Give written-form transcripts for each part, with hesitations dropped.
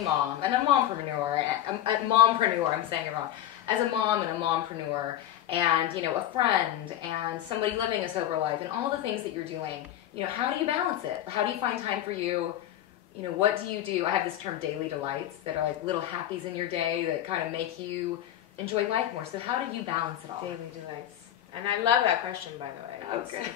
a mom and a mompreneur, I'm saying it wrong, as a mom and a mompreneur, and, you know, a friend and somebody living a sober life and all the things that you're doing, you know, how do you balance it? How do you find time for you? You know, what do you do? I have this term daily delights that are like little happies in your day that kind of make you enjoy life more. So how do you balance it all? Daily delights. And I love that question, by the way. Okay.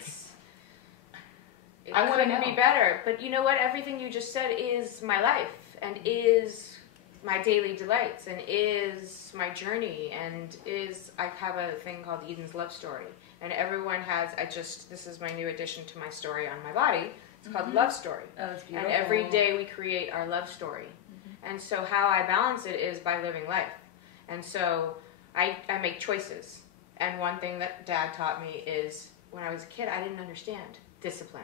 I want it to be better. But you know what? Everything you just said is my life and is my daily delights and is my journey and is, I have a thing called Eden's Love Story. And everyone has, this is my new addition to my story on my body. It's called Love Story. Oh, it's beautiful. And every day we create our love story. And so how I balance it is by living life. And so I make choices. And one thing that Dad taught me is when I was a kid, I didn't understand discipline.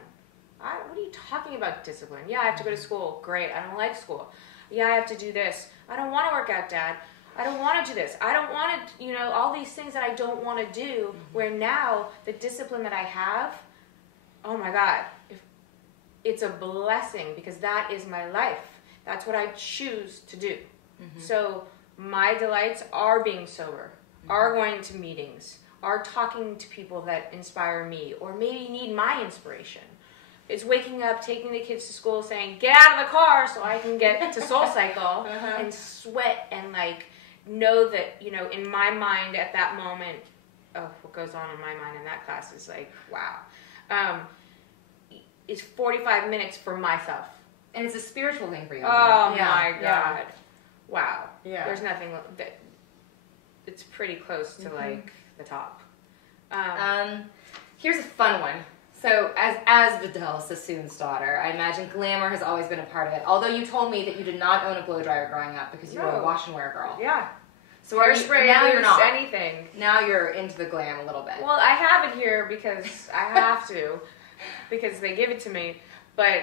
What are you talking about, discipline? Yeah, I have to go to school. Great. I don't like school. Yeah, I have to do this. I don't want to work out, Dad. I don't want to do this. I don't want to, you know, all these things that I don't want to do, where now the discipline that I have, oh my God, it's a blessing because that is my life. That's what I choose to do. So my delights are being sober, are going to meetings, are talking to people that inspire me or maybe need my inspiration. It's waking up, taking the kids to school, saying, get out of the car so I can get to Soul Cycle and sweat and like know that, you know, in my mind at that moment, what goes on in my mind in that class is like, wow. It's 45 minutes for myself. And it's a spiritual thing for you. Oh my God. Yeah. Wow. Yeah. There's nothing that it's pretty close to like the top. Here's a fun one. So as Vidal Sassoon's daughter, I imagine glamour has always been a part of it. Although you told me that you did not own a blow dryer growing up because you were a wash and wear girl. Yeah. So hairspray, now you're not anything. Now you're into the glam a little bit. Well, I have it here because I have to, because they give it to me. But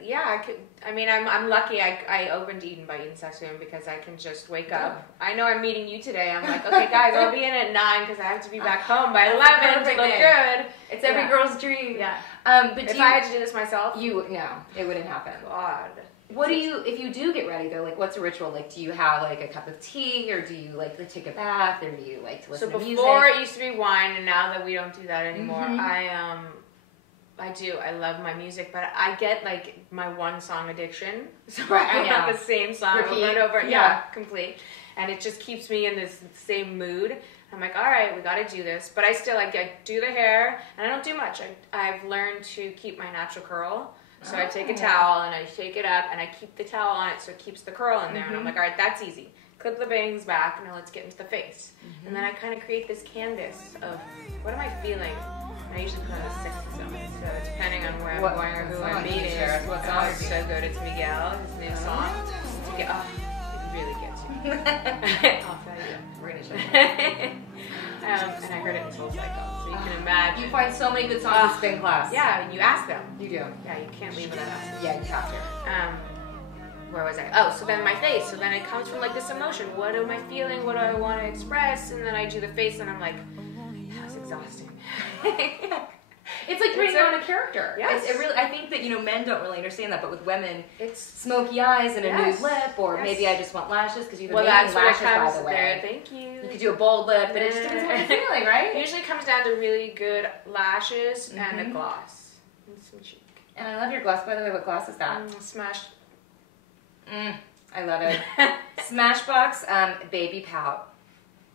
yeah, I'm lucky. I opened Eden by Eden Sassoon because I can just wake up. I know I'm meeting you today. I'm like, okay, guys, I'll be in at 9 because I have to be back home by 11 to look good. It's every girl's dream. Yeah. But if I had to do this myself, no, it wouldn't happen. God. What do you, if you do get ready though, like what's a ritual? Like, do you have like a cup of tea, or do you like to take a bath, or do you like to listen to music? So before it used to be wine, and now that we don't do that anymore, I do. I love my music, but I get like my one song addiction. So I have the same song over and over. Yeah, complete. And it just keeps me in this same mood. I'm like, all right, we got to do this. But I still I do the hair, and I don't do much. I've learned to keep my natural curl. So I take a towel and I shake it up and I keep the towel on it so it keeps the curl in there. And I'm like, all right, that's easy. Clip the bangs back, now let's get into the face. And then I kind of create this canvas of what am I feeling? And I usually put on a sexy song. So depending on where I'm going or who I'm meeting. What song is so good? It's Miguel, his new song. It really gets you. I'll tell you. We're going to show you. And I heard it in Soul Cycle. So you can imagine. You find so many good songs in spin class. Yeah, and you ask them. You do. Yeah, you can't leave without asking. Yeah, you have to. Where was I? Oh, so then my face. So then it comes from like this emotion. What am I feeling? What do I want to express? And then I do the face and I'm like, that was exhausting. It's like putting on a character. Yes. It really, I think that, men don't really understand that, but with women, it's smoky eyes and a nude lip, or maybe I just want lashes, because you have amazing lashes, by the way. There. Thank you. You could do a bold lip, but it just depends on what you're feeling, right? It usually comes down to really good lashes and a gloss. And some cheek. And I love your gloss, by the way. What gloss is that? Smashed. I love it. Smashbox Baby Pout.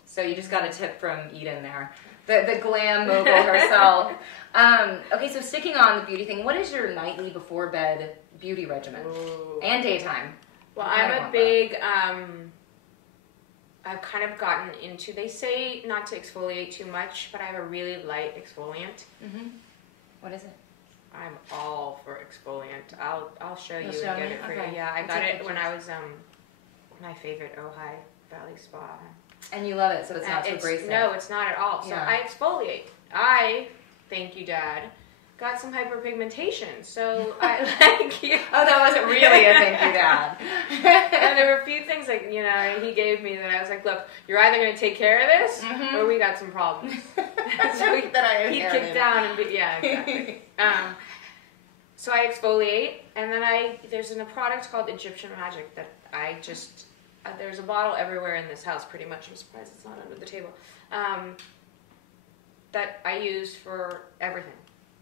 So you just got a tip from Eden there. The glam mogul herself. Okay, so sticking on the beauty thing, what is your nightly before bed beauty regimen? Ooh. And daytime? Well, I'm a big, I've kind of gotten into, they say not to exfoliate too much, but I have a really light exfoliant. What is it? I'm all for exfoliant. I'll show you and show get me? it for Okay. you. Yeah, I I'll got take it pictures. when I was my favorite Ojai Valley Spa. And you love it, so it's not too abrasive. No, it's not at all. So I exfoliate. Thank you, Dad, got some hyperpigmentation. So I like you. Oh, that wasn't really a thank you, Dad. And there were a few things like, he gave me that I was like, look, you're either going to take care of this or we got some problems. So he kicked down and yeah, exactly. So I exfoliate, And then there's a product called Egyptian Magic that I just, there's a bottle everywhere in this house pretty much. I'm surprised it's not under the table. That I use for everything.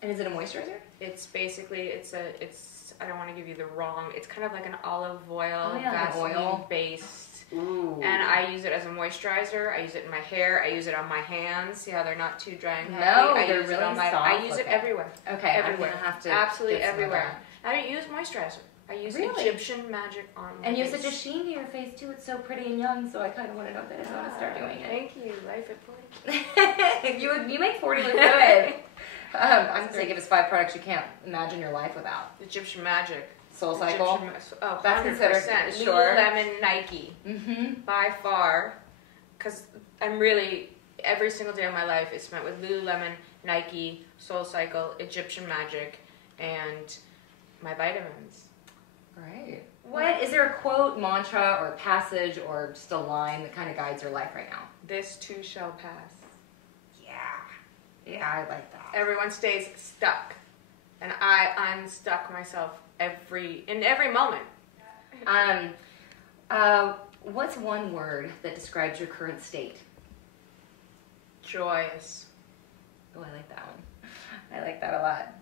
And is it a moisturizer? It's basically, I don't want to give you the wrong, it's kind of like an olive oil, Vaseline oil based. Ooh. And I use it as a moisturizer. I use it in my hair. I use it on my hands. See how they're not too dry and heavy? No, I they're use really it on soft. I use it everywhere. Okay, everywhere. I'm gonna have to absolutely get some of everywhere. I don't use moisturizer. I use Egyptian Magic on my And you have face. such a sheen to your face too. It's so pretty and young. So I kind of want to know that I want to start doing it. Thank you. Life at 40. you make 40 look good. I'm gonna say give us 5 products you can't imagine your life without. Egyptian Magic. Soul Cycle. Oh, that's 100%. considered sure. Lululemon, Nike. By far, because I'm really every single day of my life is spent with Lululemon, Nike, Soul Cycle, Egyptian Magic, and my vitamins. Right. What is there a quote, mantra, or passage, or just a line that kind of guides your life right now? This too shall pass. Yeah, I like that. Everyone stays stuck, and I unstuck myself in every moment. What's one word that describes your current state? Joyous. Oh, I like that one. I like that a lot.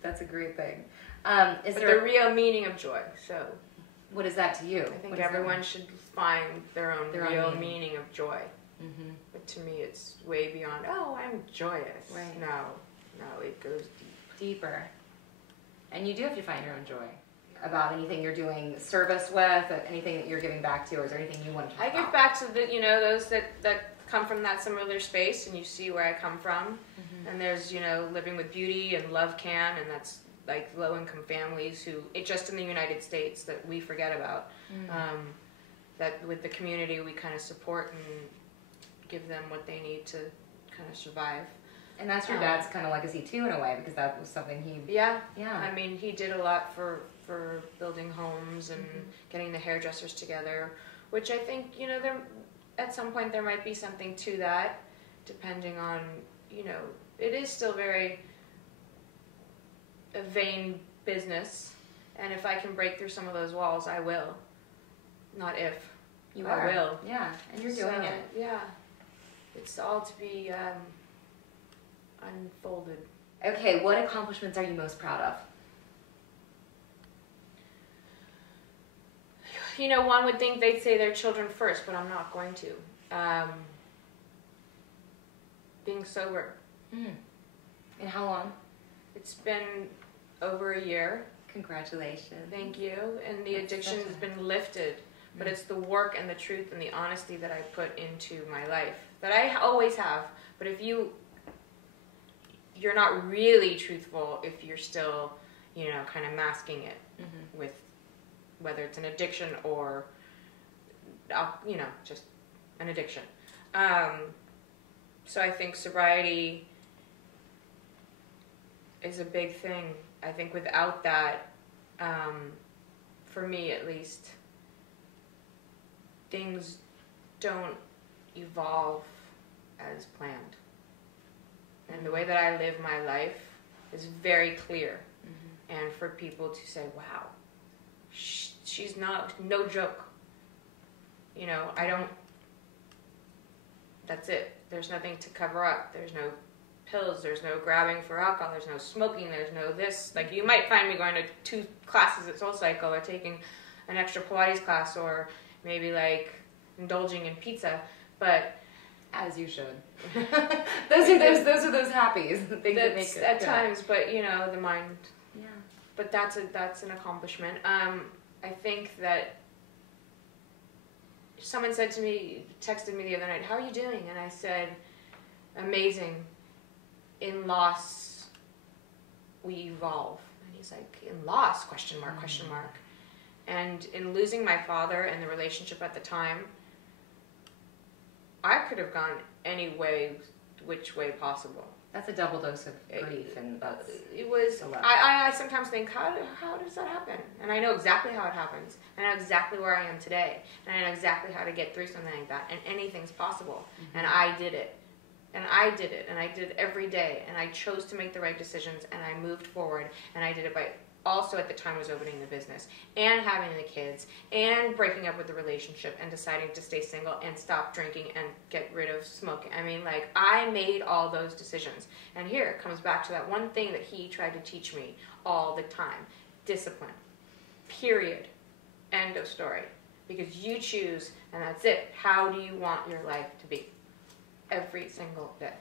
That's a great thing. Is but there the real meaning of joy? So, what is that to you? I think everyone should find their own real meaning of joy. Mm-hmm. But to me, it's way beyond. Oh, I'm joyous. Right. No, it goes deeper. And you do have to find your own joy about anything you're doing service with, anything that you're giving back to, or is there anything you want to talk about? I give back to those that come from that similar space, and you see where I come from. Mm-hmm. And there's Living with Beauty and Love Can, and that's like low-income families who just in the United States that we forget about. Mm-hmm. That with the community we kind of support and give them what they need to kind of survive. And that's your dad's kind of legacy too, in a way, because that was something he. Yeah. I mean, he did a lot for building homes and getting the hairdressers together, which I think there at some point there might be something to that, depending on it is still very a vain business, and if I can break through some of those walls, I will. Not if. I will. Yeah, and you're doing it. Yeah. It's all to be unfolded. Okay, what accomplishments are you most proud of? One would think they'd say their children first, but I'm not going to. Being sober. And how long? It's been over a year. Congratulations. Thank you. And the addiction has been lifted. But it's the work and the truth and the honesty that I put into my life that I always have. But if you're not really truthful if you're still, kind of masking it with whether it's an addiction or, just an addiction. So I think sobriety is a big thing. I think without that, for me at least, things don't evolve as planned. And the way that I live my life is very clear. And for people to say, wow, she's no joke. I don't, that's it. There's nothing to cover up. There's no pills. There's no grabbing for alcohol. There's no smoking. There's no this. Like, you might find me going to 2 classes at Soul Cycle or taking an extra Pilates class or maybe like indulging in pizza, but as you should. those are those happies. Things that make it at good. times, but the mind. Yeah. But that's an accomplishment. I think that someone texted me the other night, "How are you doing?" And I said, "Amazing. In loss, we evolve." And he's like, "In loss? Question mark? Question mark." And in losing my father and the relationship at the time, I could have gone which way possible. That's a double dose of grief, and that's it was. I sometimes think, how does that happen? And I know exactly how it happens, and I know exactly where I am today, and I know exactly how to get through something like that. And anything's possible, and I did it, and I did it every day, and I chose to make the right decisions, and I moved forward, and I did it by also at the time was opening the business and having the kids and breaking up with the relationship and deciding to stay single and stop drinking and get rid of smoking. I mean, like, I made all those decisions. And here it comes back to that one thing that he tried to teach me all the time. Discipline. Period. End of story. Because you choose, and that's it. How do you want your life to be? Every single day.